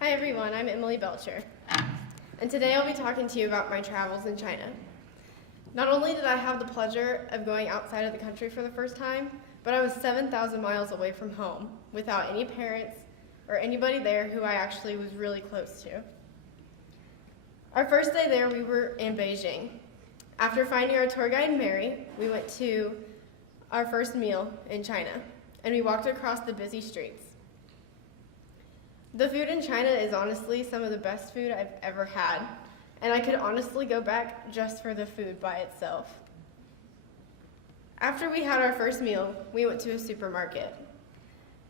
Hi everyone, I'm Emily Belcher, and today I'll be talking to you about my travels in China. Not only did I have the pleasure of going outside of the country for the first time, but I was 7,000 miles away from home without any parents or anybody there who I actually was really close to. Our first day there, we were in Beijing. After finding our tour guide, Mary, we went to our first meal in China, and we walked across the busy streets. The food in China is honestly some of the best food I've ever had, and I could honestly go back just for the food by itself. After we had our first meal, we went to a supermarket.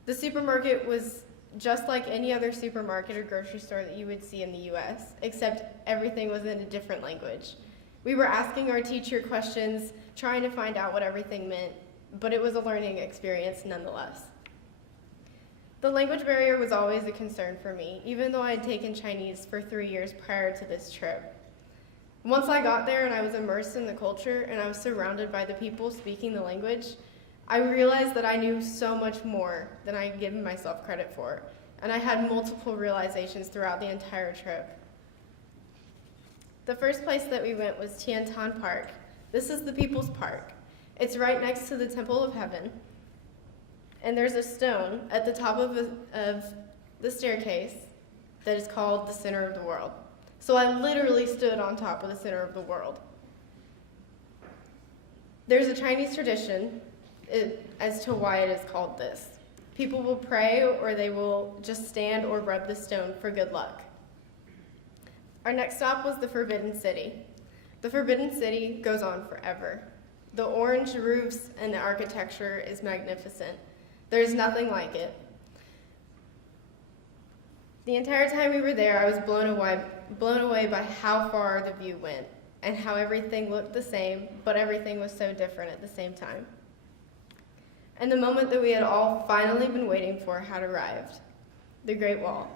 The supermarket was just like any other supermarket or grocery store that you would see in the US, except everything was in a different language. We were asking our teacher questions, trying to find out what everything meant, but it was a learning experience nonetheless. The language barrier was always a concern for me, even though I had taken Chinese for 3 years prior to this trip. Once I got there and I was immersed in the culture and I was surrounded by the people speaking the language, I realized that I knew so much more than I had given myself credit for, and I had multiple realizations throughout the entire trip. The first place that we went was Tiantan Park. This is the People's Park. It's right next to the Temple of Heaven. And there's a stone at the top of the staircase that is called the center of the world. So I literally stood on top of the center of the world. There's a Chinese tradition as to why it is called this. People will pray or they will just stand or rub the stone for good luck. Our next stop was the Forbidden City. The Forbidden City goes on forever. The orange roofs and the architecture is magnificent. There's nothing like it. The entire time we were there, I was blown away by how far the view went and how everything looked the same, but everything was so different at the same time. And the moment that we had all finally been waiting for had arrived, the Great Wall.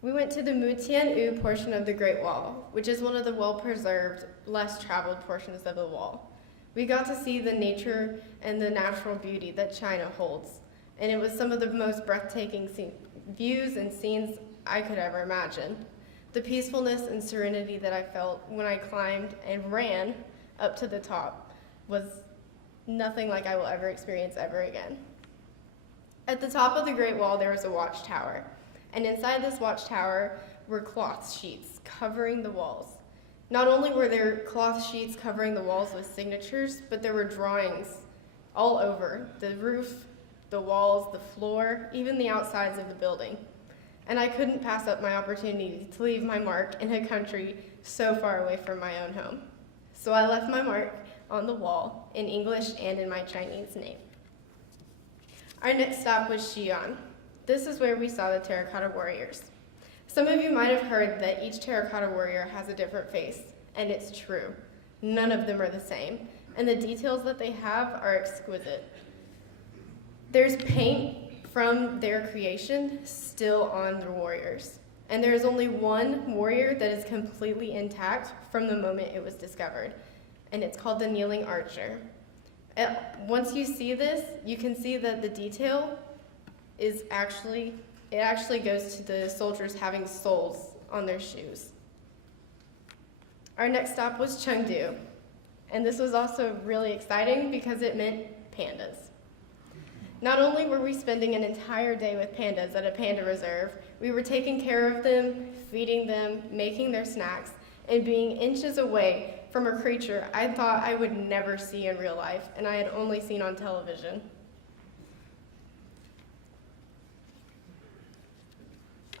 We went to the Mutian-U portion of the Great Wall, which is one of the well-preserved, less-traveled portions of the wall. We got to see the nature and the natural beauty that China holds, and it was some of the most breathtaking views and scenes I could ever imagine. The peacefulness and serenity that I felt when I climbed and ran up to the top was nothing like I will ever experience ever again. At the top of the Great Wall, there was a watchtower, and inside this watchtower were cloth sheets covering the walls. Not only were there cloth sheets covering the walls with signatures, but there were drawings all over the roof, the walls, the floor, even the outsides of the building. And I couldn't pass up my opportunity to leave my mark in a country so far away from my own home. So I left my mark on the wall in English and in my Chinese name. Our next stop was Xi'an. This is where we saw the terracotta warriors. Some of you might have heard that each terracotta warrior has a different face, and it's true. None of them are the same, and the details that they have are exquisite. There's paint from their creation still on the warriors, and there is only one warrior that is completely intact from the moment it was discovered, and it's called the Kneeling Archer. Once you see this, you can see that the detail is actually goes to the soldiers having soles on their shoes. Our next stop was Chengdu, and this was also really exciting because it meant pandas. Not only were we spending an entire day with pandas at a panda reserve, we were taking care of them, feeding them, making their snacks, and being inches away from a creature I thought I would never see in real life, and I had only seen on television.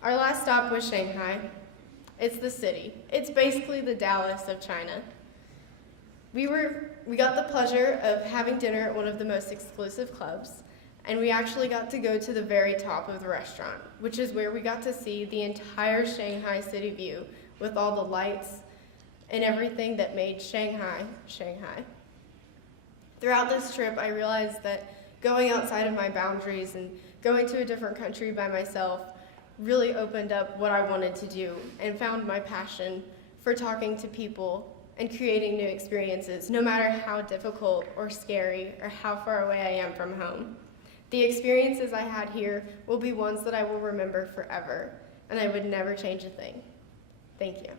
Our last stop was Shanghai. It's the city. It's basically the Dallas of China. We got the pleasure of having dinner at one of the most exclusive clubs, and we actually got to go to the very top of the restaurant, which is where we got to see the entire Shanghai city view with all the lights and everything that made Shanghai, Shanghai. Throughout this trip, I realized that going outside of my boundaries and going to a different country by myself really opened up what I wanted to do and found my passion for talking to people and creating new experiences, no matter how difficult or scary or how far away I am from home. The experiences I had here will be ones that I will remember forever, and I would never change a thing. Thank you.